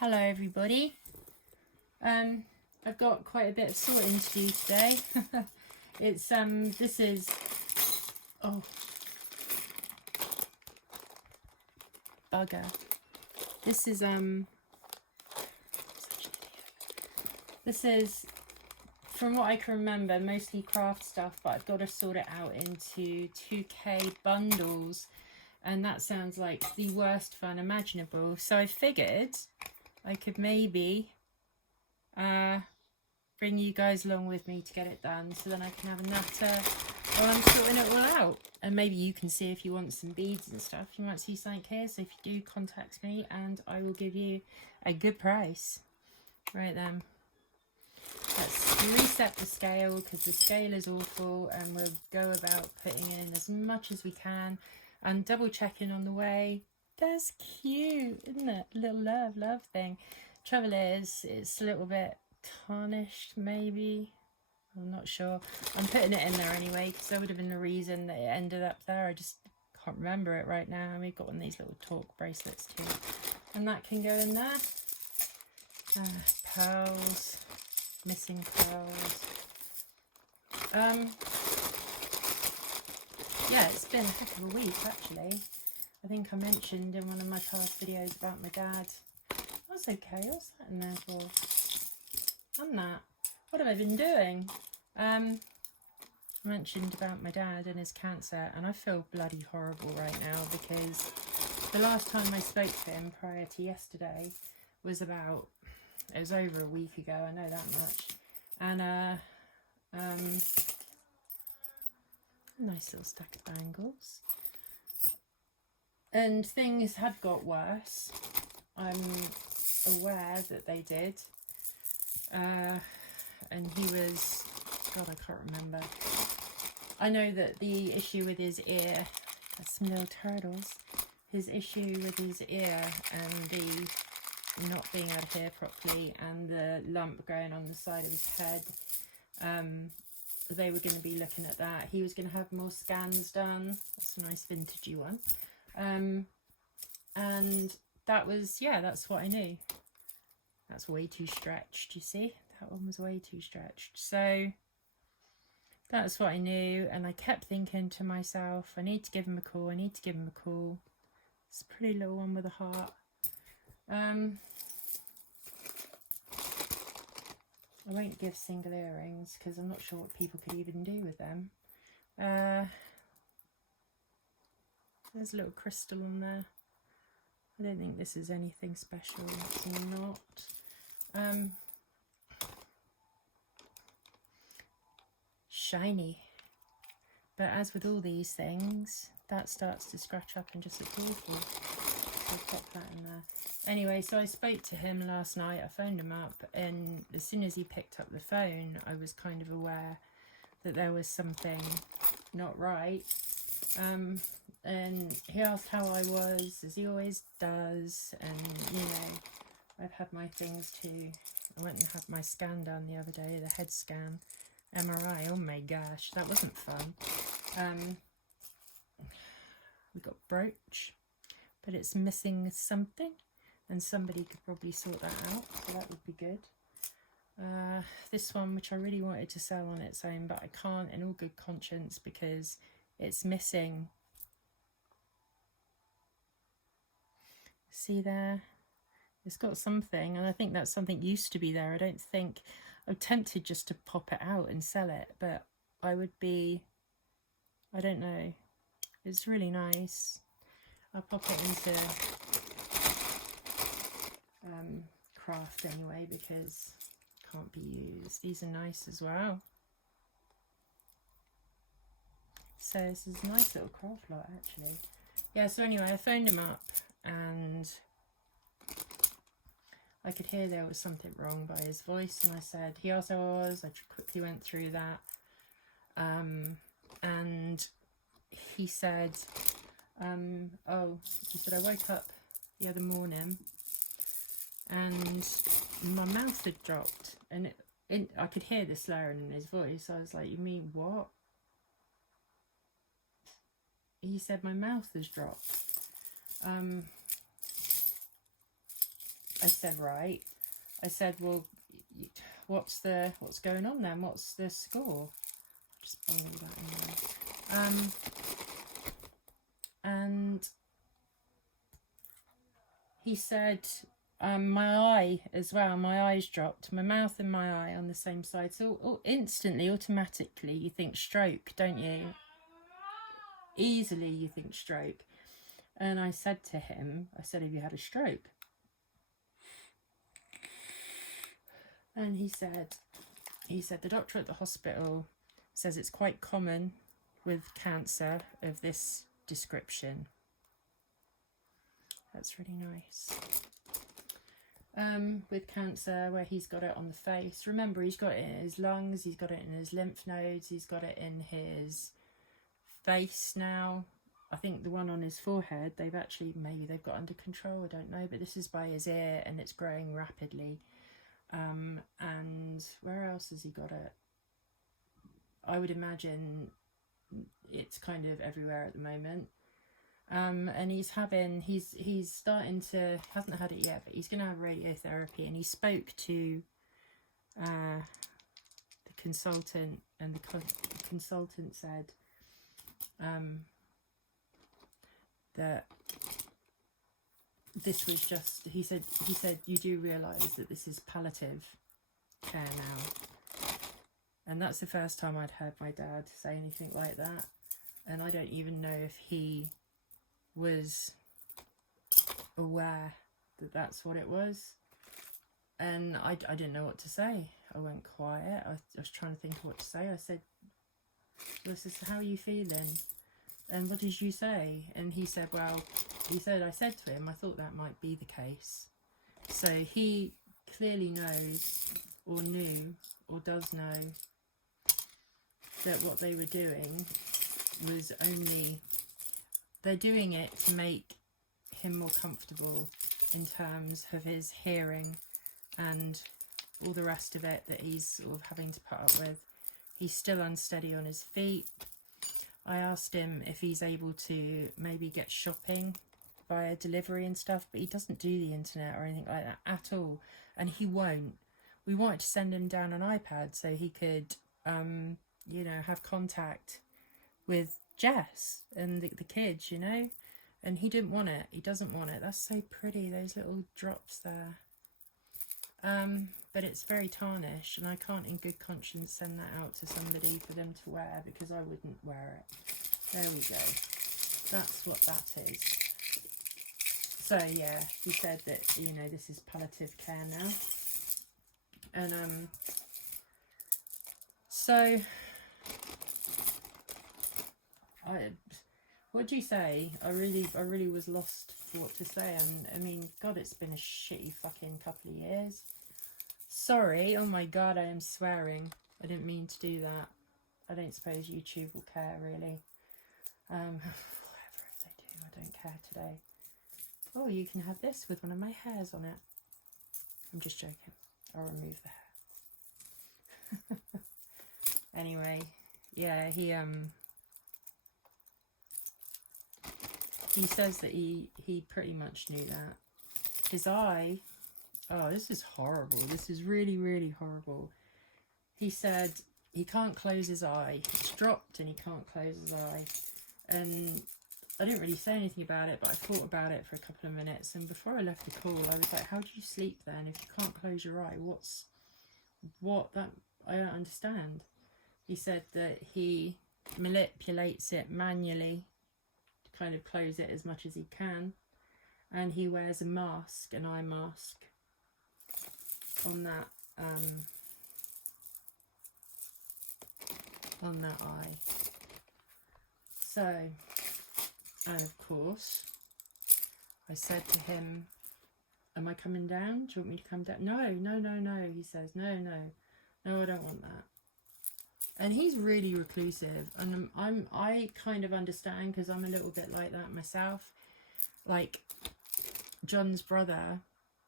Hello everybody. I've got quite a bit of sorting to do today. This is bugger. This is from what I can remember mostly craft stuff, but I've got to sort it out into 2K bundles, and that sounds like the worst fun imaginable. So I figured I could maybe bring you guys along with me to get it done, so then I can have a natter while I'm sorting it all out. And maybe you can see if you want some beads and stuff. You might see something here, so if you do, contact me and I will give you a good price. Right then, let's reset the scale because the scale is awful, and we'll go about putting in as much as we can and double checking on the way. That's cute, isn't it? A little love thing. Trouble is, it's a little bit tarnished, maybe. I'm not sure. I'm putting it in there anyway because there would have been a reason that it ended up there. I just can't remember it right now. And we've got one of these little torque bracelets too, and that can go in there. Pearls, missing pearls. Yeah, it's been a heck of a week actually. I think I mentioned in one of my past videos about my dad. That's okay, what's that in there for? And that. What have I been doing? I mentioned about my dad and his cancer, and I feel bloody horrible right now because the last time I spoke to him prior to yesterday was it was over a week ago, I know that much. And nice little stack of bangles. And things had got worse. I'm aware that they did. And he was, God, I can't remember. I know that the issue with his ear, that's some little turtles, his issue with his ear and the not being able to hear properly and the lump going on the side of his head, they were going to be looking at that. He was going to have more scans done. That's a nice vintagey one. And that was, yeah, that's what I knew. That's way too stretched, you see? That one was way too stretched. So that's what I knew, and I kept thinking to myself, I need to give him a call, I need to give him a call. It's a pretty little one with a heart. I won't give single earrings because I'm not sure what people could even do with them. There's a little crystal on there. I don't think this is anything special. It's not. Shiny. But as with all these things, that starts to scratch up and just look awful. I'll pop that in there. Anyway, so I spoke to him last night. I phoned him up, and as soon as he picked up the phone, I was kind of aware that there was something not right. And he asked how I was, as he always does, and you know, I've had my things too. I went and had my scan done the other day, the head scan, MRI. Oh my gosh, that wasn't fun. We got brooch, but it's missing something, and somebody could probably sort that out, so that would be good. This one, which I really wanted to sell on its own, but I can't in all good conscience because it's missing. See there? It's got something, and I think that something used to be there. I don't think, I'm tempted just to pop it out and sell it, but I would be, I don't know. It's really nice. I'll pop it into craft anyway because it can't be used. These are nice as well. So this is a nice little craft lot actually. Yeah, so anyway, I phoned him up and I could hear there was something wrong by his voice, and I said, he asked how I was. I quickly went through that, and he said, he said, I woke up the other morning and my mouth had dropped, and I could hear the slurring in his voice. I was like, you mean what? He said, my mouth has dropped. I said, right. I said, well, what's going on then? What's the score? Just boil that in there. And he said, my eye as well, my eyes dropped, my mouth and my eye on the same side. So instantly, automatically, you think stroke, don't you? Easily you think stroke. And I said to him, I said, have you had a stroke? And he said, the doctor at the hospital says it's quite common with cancer of this description. That's really nice. With cancer where he's got it on the face. Remember, he's got it in his lungs, he's got it in his lymph nodes, he's got it in his face now. I think the one on his forehead, maybe they've got under control, I don't know, but this is by his ear and it's growing rapidly. And where else has he got it? I would imagine it's kind of everywhere at the moment. And he's starting to, hasn't had it yet, but he's going to have radiotherapy. And he spoke to the consultant, and the consultant said that this was just, he said you do realise that this is palliative care now. And that's the first time I'd heard my dad say anything like that. And I don't even know if he was aware that that's what it was. And I didn't know what to say. I went quiet. I was trying to think of what to say. I said, this is, how are you feeling? And what did you say? And he said, well, I said to him, I thought that might be the case. So he clearly knows, or knew, or does know, that what they were doing was only, they're doing it to make him more comfortable in terms of his hearing and all the rest of it that he's sort of having to put up with. He's still unsteady on his feet. I asked him if he's able to maybe get shopping via delivery and stuff, but he doesn't do the internet or anything like that at all, and he won't. We wanted to send him down an iPad so he could, you know, have contact with Jess and the kids, you know, and he didn't want it. He doesn't want it. That's so pretty, those little drops there. But it's very tarnished, and I can't in good conscience send that out to somebody for them to wear, because I wouldn't wear it. There we go. That's what that is. So yeah, he said that, you know, this is palliative care now. And so what do you say? I really was lost for what to say. And I mean, God, it's been a shitty fucking couple of years. Sorry, oh my God, I am swearing. I didn't mean to do that. I don't suppose YouTube will care, really. Whatever if they do, I don't care today. Oh, you can have this with one of my hairs on it. I'm just joking. I'll remove the hair. Anyway, yeah, he says that he pretty much knew that. His eye, oh, this is horrible. This is really, really horrible. He said he can't close his eye. It's dropped and he can't close his eye. And I didn't really say anything about it, but I thought about it for a couple of minutes. And before I left the call, I was like, how do you sleep then if you can't close your eye? I don't understand. He said that he manipulates it manually to kind of close it as much as he can. And he wears a mask, an eye mask, on that eye. So, and of course, I said to him, am I coming down? Do you want me to come down? No, he says, no, I don't want that. And he's really reclusive, and I kind of understand, because I'm a little bit like that myself. Like, John's brother,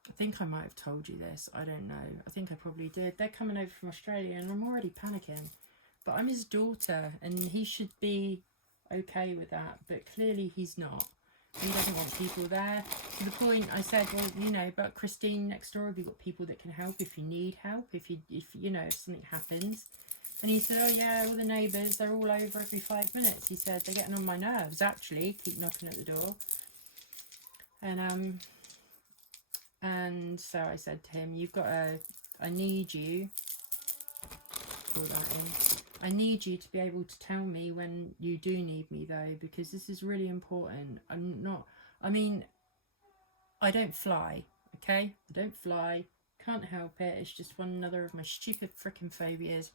I think I might have told you this, I don't know, I think I probably did. They're coming over from Australia, and I'm already panicking. But I'm his daughter, and he should be okay with that, but clearly he's not. He doesn't want people there. To the point, I said, well, you know, but Christine next door, have you got people that can help if you need help, if you know, if something happens? And he said, oh yeah, all the neighbours, they're all over every 5 minutes. He said, they're getting on my nerves, actually, keep knocking at the door. And so I said to him, you've got to, I need you, pull that in. I need you to be able to tell me when you do need me though, because this is really important. I mean, I don't fly, okay? I don't fly, can't help it. It's just one another of my stupid frickin' phobias.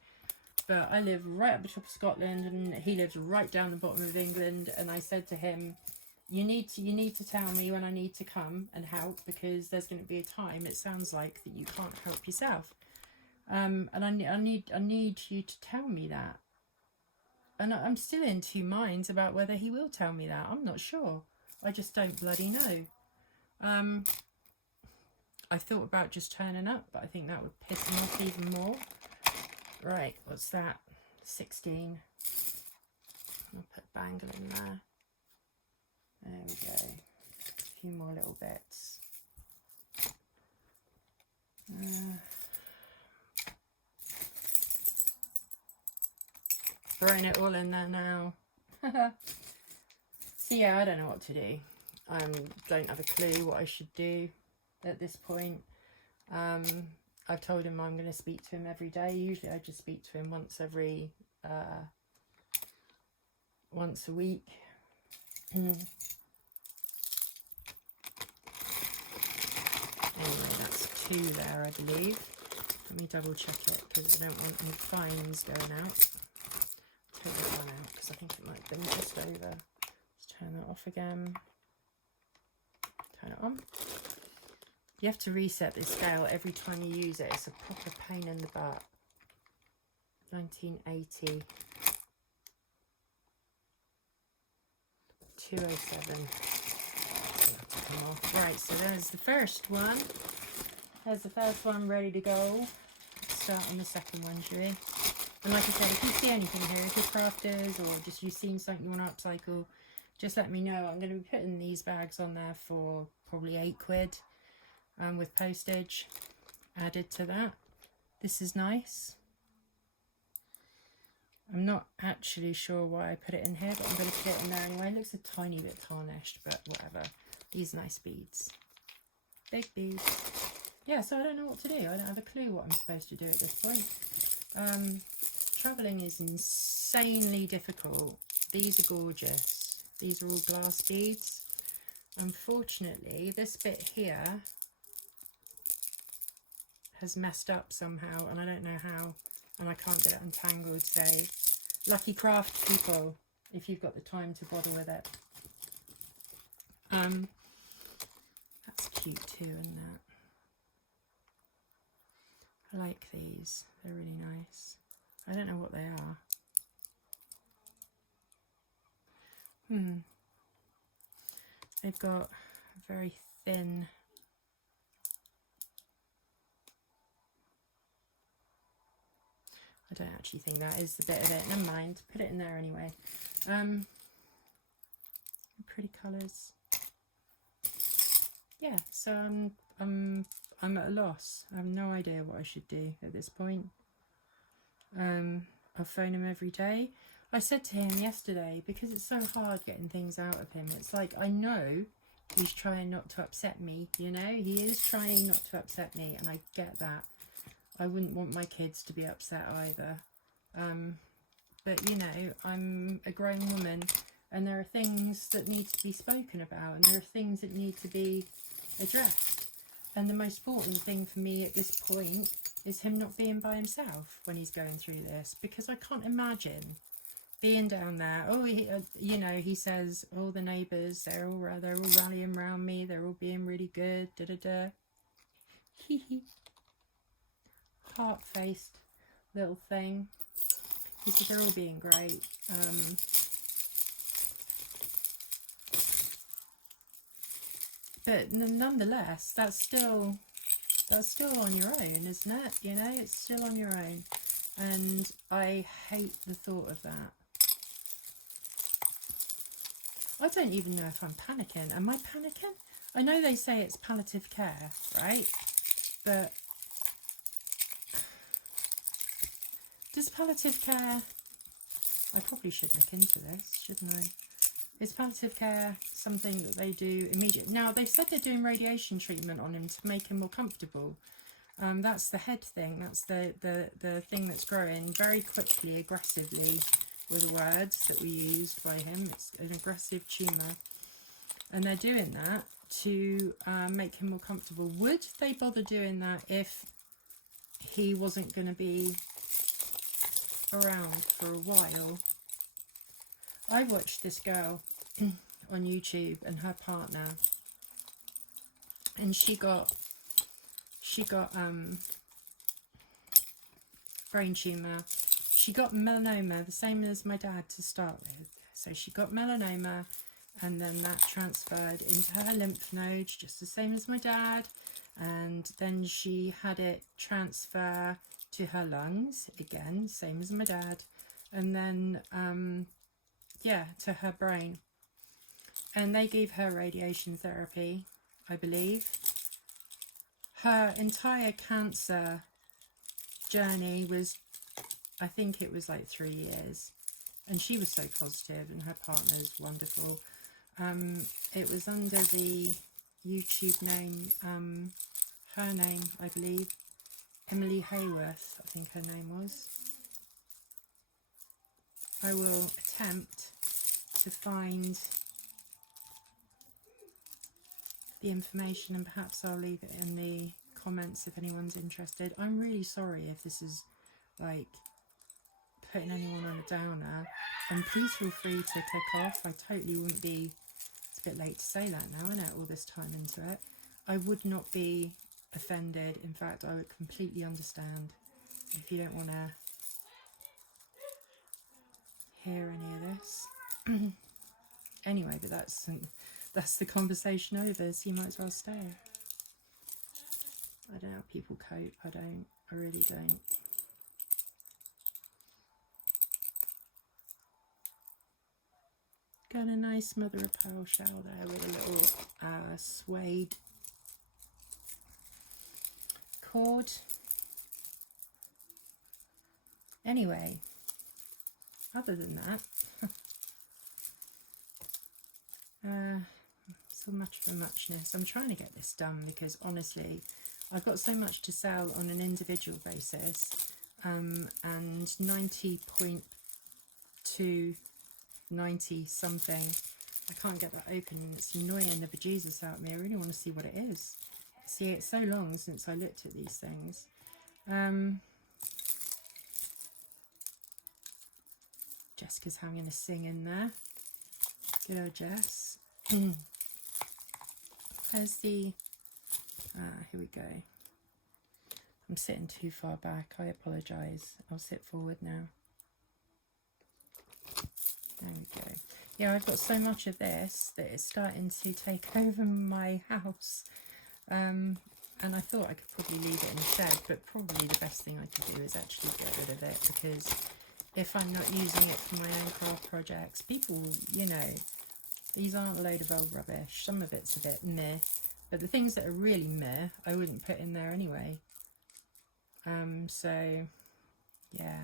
But I live right up the top of Scotland and he lives right down the bottom of England. And I said to him, you need to tell me when I need to come and help, because there's going to be a time, it sounds like, that you can't help yourself. And I need you to tell me that. And I'm still in two minds about whether he will tell me that. I'm not sure. I just don't bloody know. I thought about just turning up, but I think that would piss him off even more. Right, what's that? 16. I'll put a bangle in there. There we go. A few more little bits. Throwing it all in there now. So yeah, I don't know what to do. I don't have a clue what I should do at this point. I've told him I'm going to speak to him every day. Usually I just speak to him once a week. Anyway, that's 2 there, I believe. Let me double check it, because I don't want any fines going out. Take that one out, because I think it might have been just over. Let's turn that off again. Turn it on. You have to reset this scale every time you use it. It's a proper pain in the butt. 1980. 207. Come off. Right, so there's the first one. There's the first one ready to go. Let's start on the second one, shall we? And like I said, if you see anything here, if you're crafters or just you've seen something you want to upcycle, just let me know. I'm going to be putting these bags on there for probably £8. With postage added to that. This is nice. I'm not actually sure why I put it in here, but I'm going to put it in there anyway. It looks a tiny bit tarnished, but whatever. These nice beads. Big beads. Yeah, so I don't know what to do. I don't have a clue what I'm supposed to do at this point. Travelling is insanely difficult. These are gorgeous. These are all glass beads. Unfortunately, this bit here has messed up somehow, and I don't know how, and I can't get it untangled. So lucky craft people, if you've got the time to bother with it. That's cute too, isn't it? I like these, they're really nice. I don't know what they are. They've got a very thin, I don't actually think that is the bit of it. Never mind. Put it in there anyway. Pretty colours. Yeah, so I'm at a loss. I have no idea what I should do at this point. I'll phone him every day. I said to him yesterday, because it's so hard getting things out of him, it's like, I know he's trying not to upset me, you know? He is trying not to upset me, and I get that. I wouldn't want my kids to be upset either. But, you know, I'm a grown woman, and there are things that need to be spoken about, and there are things that need to be addressed. And the most important thing for me at this point is him not being by himself when he's going through this, because I can't imagine being down there. Oh, you know, he says, oh, the neighbours, they're all rallying around me, they're all being really good, da-da-da. Hee-hee. Heart-faced little thing. He said they're all being great. But nonetheless, that's still on your own, isn't it? You know, it's still on your own. And I hate the thought of that. I don't even know if I'm panicking. Am I panicking? I know they say it's palliative care, right? But does palliative care... I probably should look into this, shouldn't I? Is palliative care something that they do immediately? Now, they've said they're doing radiation treatment on him to make him more comfortable. That's the head thing. That's the thing that's growing very quickly, aggressively, were the words that we used by him. It's an aggressive tumour. And they're doing that to make him more comfortable. Would they bother doing that if he wasn't going to be around for a while? I watched this girl on YouTube and her partner, and she got brain tumour. She got melanoma, the same as my dad to start with. So she got melanoma, and then that transferred into her lymph nodes, just the same as my dad. And then she had it transfer to her lungs, again, same as my dad. And then, yeah, to her brain. And they gave her radiation therapy, I believe. Her entire cancer journey was, I think it was like 3 years. And she was so positive, and her partner's wonderful. It was under the YouTube name, her name, I believe, Emily Hayworth, I think her name was. I will attempt to find the information, and perhaps I'll leave it in the comments if anyone's interested. I'm really sorry if this is like putting anyone on a downer, and please feel free to click off. I totally wouldn't be, it's a bit late to say that now, isn't it, all this time into it. I would not be offended. In fact, I would completely understand if you don't want to hear any of this. Anyway, but that's the conversation over, so you might as well stay. I don't know how people cope. I really don't. Got a nice mother of pearl shell there with a little suede cord. Anyway, other than that, so much of a muchness. I'm trying to get this done because honestly, I've got so much to sell on an individual basis, and 90 something, I can't get that open, and it's annoying the bejesus out of me. I really want to see what it is. See, it's so long since I looked at these things. Jessica's having a sing in there. Good old Jess. Where's the... here we go. I'm sitting too far back. I apologise. I'll sit forward now. There we go. Yeah, I've got so much of this that it's starting to take over my house. And I thought I could probably leave it in the shed, but probably the best thing I could do is actually get rid of it, because if I'm not using it for my own craft projects, people, you know, these aren't a load of old rubbish. Some of it's a bit meh, but the things that are really meh, I wouldn't put in there anyway. So, yeah.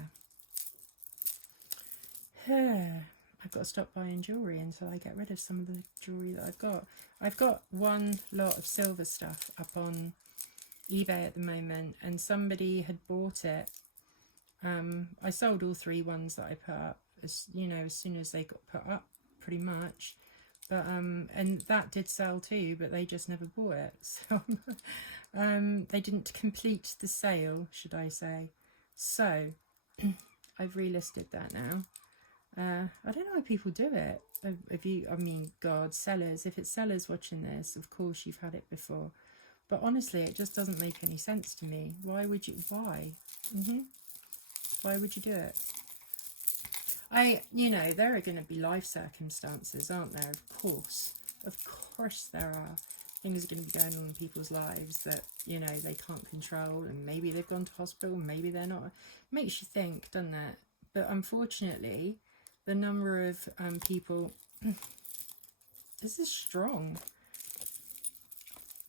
I've got to stop buying jewellery until I get rid of some of the jewellery that I've got. I've got one lot of silver stuff up on eBay at the moment, and somebody had bought it. I sold all 3 ones that I put up, as you know, as soon as they got put up, pretty much. But and that did sell too, but they just never bought it. So they didn't complete the sale, should I say. So I've relisted that now. I don't know how people do it. If you, I mean, God, sellers, if it's sellers watching this, of course you've had it before. But honestly, it just doesn't make any sense to me. Why would you, why? Why would you do it? You know, there are going to be life circumstances, aren't there? Of course there are. Things are going to be going on in people's lives that, you know, they can't control, and maybe they've gone to hospital, maybe they're not. It makes you think, doesn't it? But unfortunately, the number of people This is strong.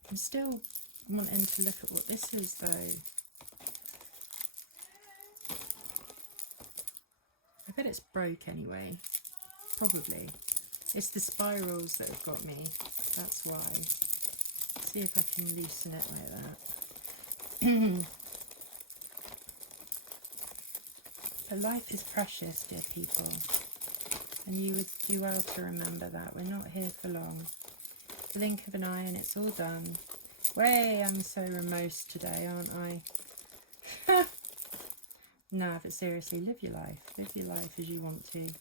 I'm still wanting to look at what this is though. I bet it's broke anyway. Probably. It's the spirals that have got me. That's why. See if I can loosen it like that. But life is precious, dear people. And you would do well to remember that. We're not here for long. Blink of an eye and it's all done. Way, I'm so remorse today, aren't I? No, but seriously, live your life. Live your life as you want to.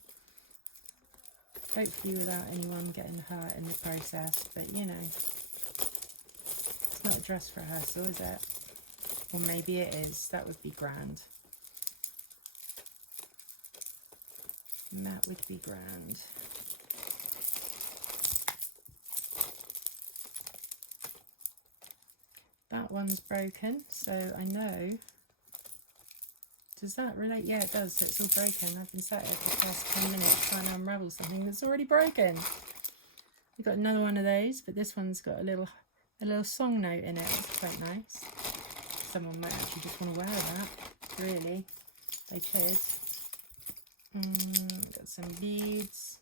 Hopefully without anyone getting hurt in the process. But, you know, it's not a dress rehearsal, is it? Or maybe it is. That would be grand. That would be grand. That one's broken, so I know. Does that relate? Yeah, it does. So it's all broken. I've been sat here for the past 10 minutes trying to unravel something that's already broken. We've got another one of those, but this one's got a little song note in it. It's quite nice. Someone might actually just want to wear that. Really, they could. Got some beads.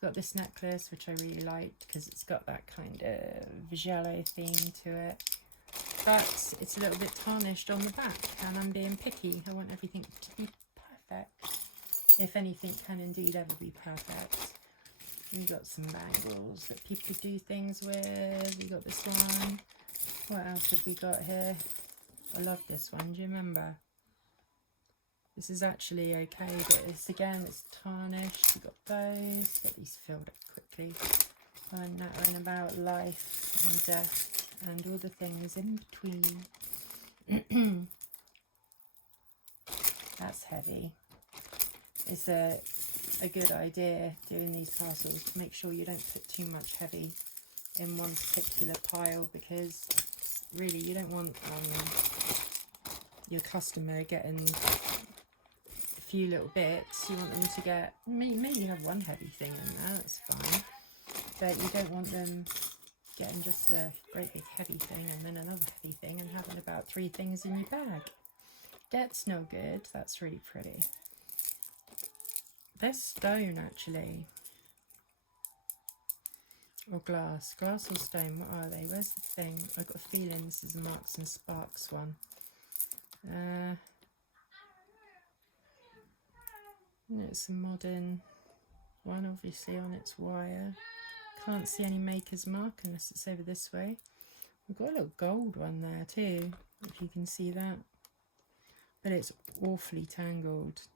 Got this necklace, which I really liked because it's got that kind of Jewellery theme to it. But it's a little bit tarnished on the back, and I'm being picky. I want everything to be perfect. If anything can indeed ever be perfect. We've got some bangles that people do things with. We got this one. What else have we got here? I love this one. Do you remember? This is actually okay, but it's tarnished. We've got those. Get these filled up quickly. I'm nattering about life and death and all the things in between. That's heavy. It's a good idea doing these parcels to make sure you don't put too much heavy in one particular pile, because really you don't want your customer getting a few little bits. You want them to get, maybe you have one heavy thing in there, that's fine, but you don't want them getting just a great big heavy thing and then another heavy thing and having about 3 things in your bag. That's no good. That's really pretty. They're stone actually, or glass or stone. What are they? Where's the thing? I've got a feeling this is a Marks and Sparks one. It's a modern one, obviously on its wire. Can't see any maker's mark unless it's over this way. We've got a little gold one there too, if you can see that. But it's awfully tangled.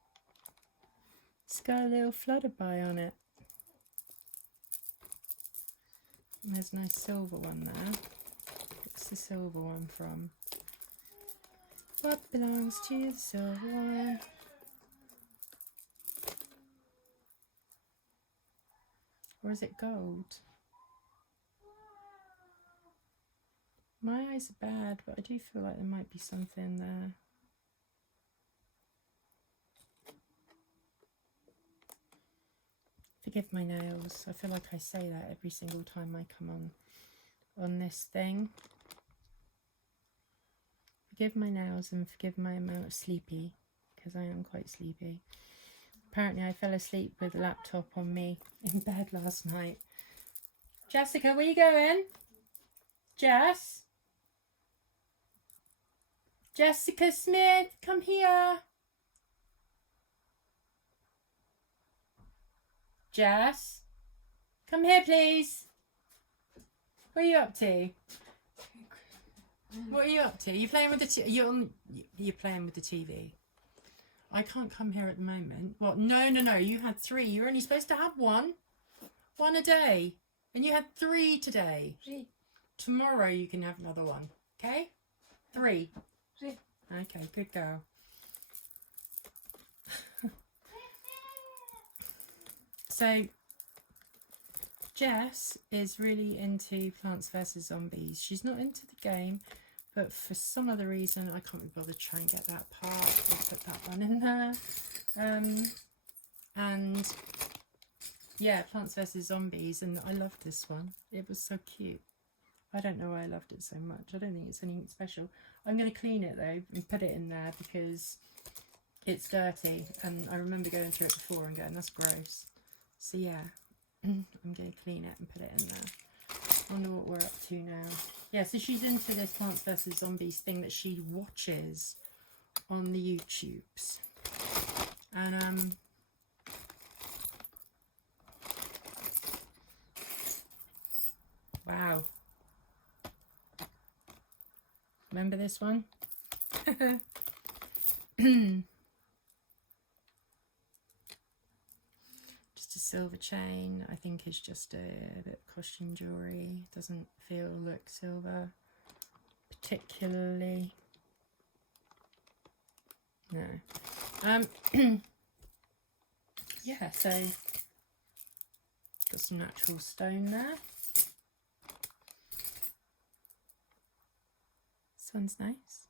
It's got a little flutterby on it. And there's a nice silver one there. What's the silver one from? What belongs to the silver one? Or is it gold? My eyes are bad, but I do feel like there might be something there. Forgive my nails. I feel like I say that every single time I come on this thing. Forgive my nails and forgive my amount of sleepy, because I am quite sleepy. Apparently I fell asleep with a laptop on me in bed last night. Jessica, where you going? Jess? Jessica Smith, come here. Jess? Come here, please. What are you up to? What are you up to? You playing with the you're playing with the TV. I can't come here at the moment. What? No. You had 3. You're only supposed to have 1. 1 a day. And you had 3 today. 3. Tomorrow you can have another one. Okay? 3. 3. Okay, good girl. So, Jess is really into Plants vs Zombies. She's not into the game, but for some other reason, I can't be bothered to try and get that part. I'll put that one in there. And Yeah, Plants vs Zombies, and I loved this one. It was so cute. I don't know why I loved it so much. I don't think it's anything special. I'm going to clean it though and put it in there because it's dirty, and I remember going through it before and going, that's gross. So yeah, I'm going to clean it and put it in there. Wonder what we're up to now. Yeah, so she's into this Plants vs Zombies thing that she watches on the YouTubes. And wow. Remember this one? Just a silver chain. I think it's just a bit of costume jewellery. Doesn't look silver particularly. No. Yeah, so got some natural stone there. This one's nice.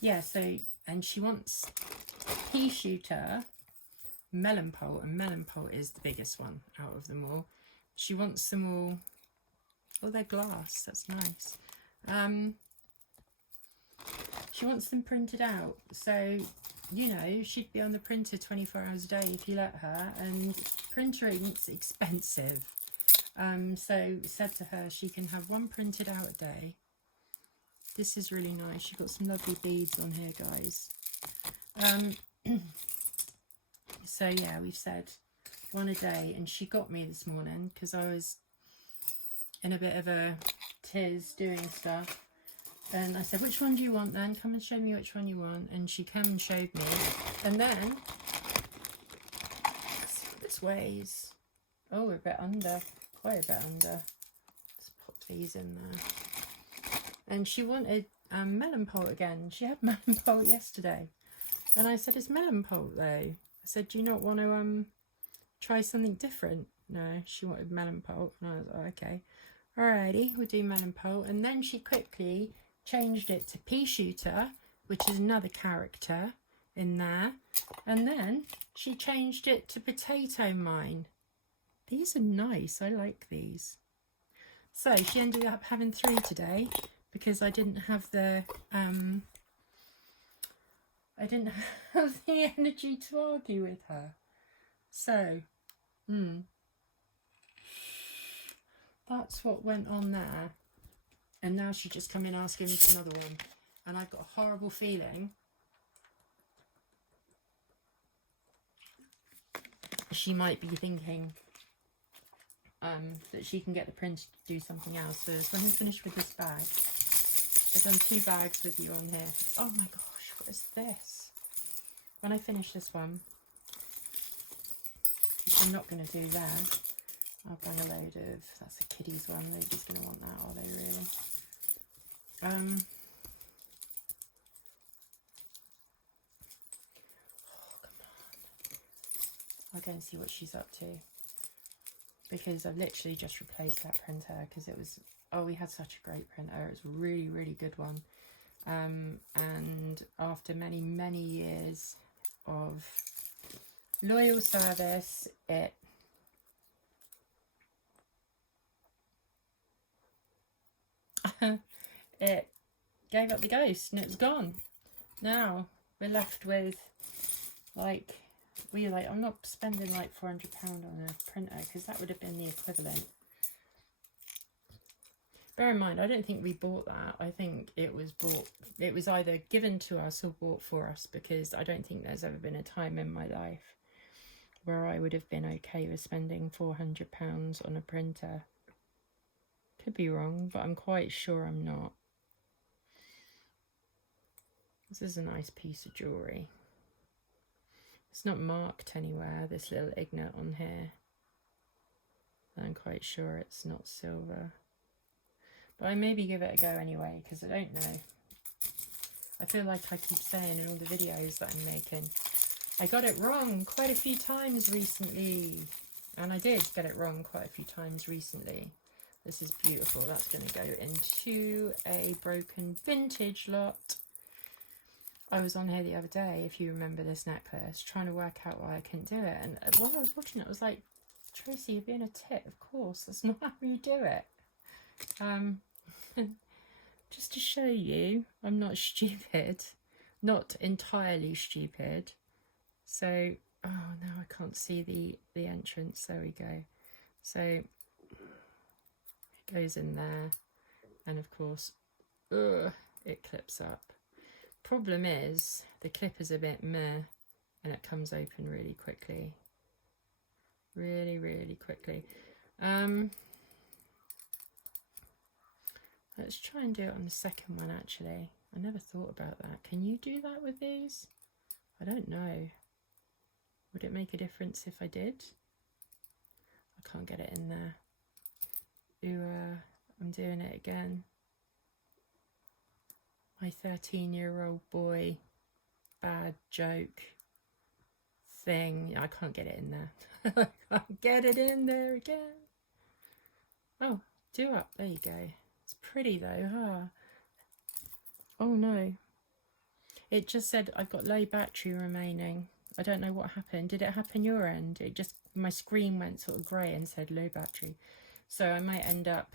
Yeah, so, and she wants pea shooter, melon pole, and melon pole is the biggest one out of them all. She wants them all, oh, they're glass, that's nice. She wants them printed out, so, you know, she'd be on the printer 24 hours a day if you let her, and printering's expensive. So said to her she can have one printed out a day. This is really nice. She's got some lovely beads on here, guys. So yeah, we've said one a day, and she got me this morning because I was in a bit of a tiz doing stuff. And I said, which one do you want then? Come and show me which one you want. And she came and showed me. And then, let's see what this weighs. Oh, we're a bit under, quite a bit under. Let's put these in there. And she wanted melon pole again. She had melon pole yesterday. And I said, it's melon pole though. I said, do you not want to try something different? No, she wanted melon pole. And I was like, okay. Alrighty, we'll do melon pole. And then she quickly changed it to pea shooter, which is another character in there. And then she changed it to potato mine. These are nice. I like these. So she ended up having 3 today because I didn't have the energy to argue with her. So that's what went on there. And now she just come in asking me for another one. And I've got a horrible feeling she might be thinking that she can get the printer to do something else. So when I'm finished with this bag, I've done 2 bags with you on here. Oh my gosh, what is this? When I finish this one, which I'm not going to do there, I'll bring a load of, that's a kiddies one, nobody's going to want that, are they really? Oh, come on. I'll go and see what she's up to. Because I've literally just replaced that printer because it was, oh, we had such a great printer. It was a really, really good one. And after many, many years of loyal service, it it gave up the ghost and it was gone. Now we're left with like, I'm not spending like £400 on a printer because that would have been the equivalent. Bear in mind, I don't think we bought that. I think it was bought, it was either given to us or bought for us, because I don't think there's ever been a time in my life where I would have been okay with spending £400 on a printer. Could be wrong, but I'm quite sure I'm not. This is a nice piece of jewellery. It's not marked anywhere, this little ignet on here. I'm quite sure it's not silver. But I maybe give it a go anyway, because I don't know. I feel like I keep saying in all the videos that I'm making, I got it wrong quite a few times recently. And I did get it wrong quite a few times recently. This is beautiful. That's going to go into a broken vintage lot. I was on here the other day, if you remember this necklace, trying to work out why I couldn't do it. And while I was watching it, I was like, Tracy, you're being a tit. Of course, that's not how you do it. Just to show you, I'm not stupid. Not entirely stupid. So, oh, now I can't see the entrance. There we go. So, it goes in there. And of course, it clips up. Problem is, the clip is a bit meh. And it comes open really quickly. Really, really quickly. Let's try and do it on the second one, actually. I never thought about that. Can you do that with these? I don't know. Would it make a difference if I did? I can't get it in there. Ooh, I'm doing it again. My 13-year-old boy. Bad joke. Thing. I can't get it in there. I can't get it in there again. Oh, do up. There you go. It's pretty though, huh? Oh no. It just said I've got low battery remaining. I don't know what happened. Did it happen your end? It just, my screen went sort of grey and said low battery. So I might end up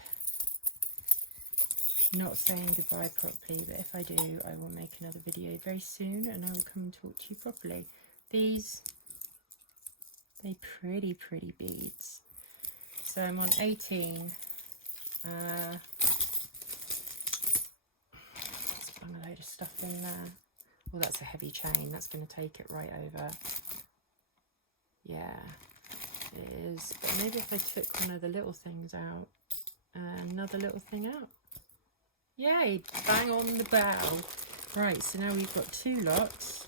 not saying goodbye properly, but if I do, I will make another video very soon and I will come and talk to you properly. These, they're pretty, pretty beads. So I'm on 18. Let's bung a load of stuff in there. Oh, that's a heavy chain. That's going to take it right over. Yeah, it is. But maybe if I took one of the little things out, another little thing out. Yay, bang on the bow. Right, so now we've got 2 lots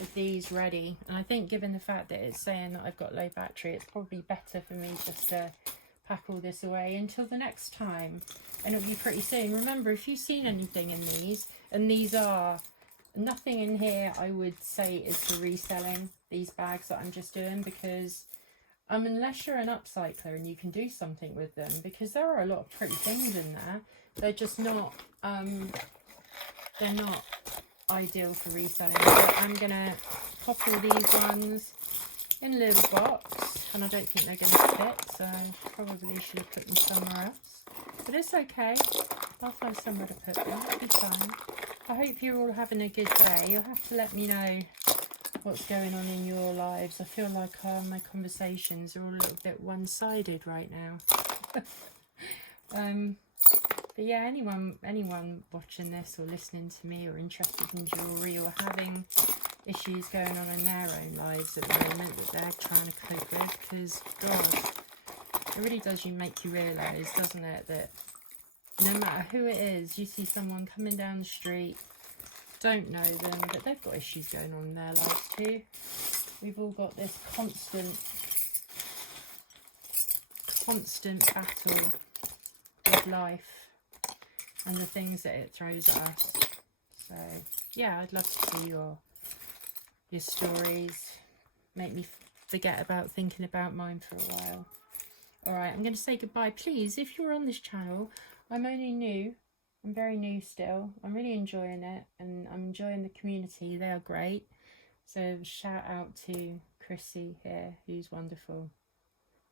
of these ready. And I think given the fact that it's saying that I've got low battery, it's probably better for me just to pack all this away until the next time. And it'll be pretty soon. Remember, if you've seen anything in these, and these are, nothing in here I would say is for reselling, these bags that I'm just doing, because unless you're an upcycler and you can do something with them, because there are a lot of pretty things in there, they're just not, they're not ideal for reselling. So I'm gonna pop all these ones in a little box, and I don't think they're gonna fit, so I probably should have put them somewhere else. But it's okay, I'll find somewhere to put them, it'll be fine. I hope you're all having a good day. You'll have to let me know what's going on in your lives. I feel like my conversations are all a little bit one-sided right now. But yeah, anyone watching this or listening to me or interested in jewellery or having issues going on in their own lives at the moment that they're trying to cope with, because God, it really does make you realise, doesn't it, that no matter who it is, you see someone coming down the street, don't know them, but they've got issues going on in their lives too. We've all got this constant battle with life and the things that it throws at us. So yeah, I'd love to see your stories. Make me forget about thinking about mine for a while. Alright, I'm going to say goodbye. Please, if you're on this channel, I'm only new. I'm very new still. I'm really enjoying it, and I'm enjoying the community. They are great. So shout out to Chrissy here, who's wonderful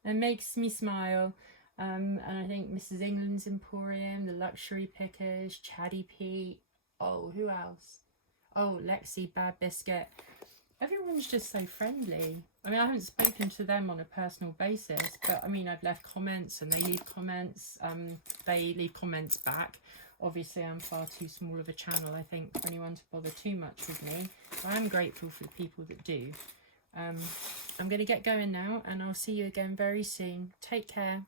and makes me smile. And I think Mrs. England's Emporium, the Luxury Pickers, Chatty Pete. Oh, who else? Oh, Lexi, Bad Biscuit. Everyone's just so friendly. I mean, I haven't spoken to them on a personal basis, but I mean, I've left comments and they leave comments. They leave comments back. Obviously, I'm far too small of a channel, I think, for anyone to bother too much with me. I am grateful for the people that do. I'm going to get going now, and I'll see you again very soon. Take care.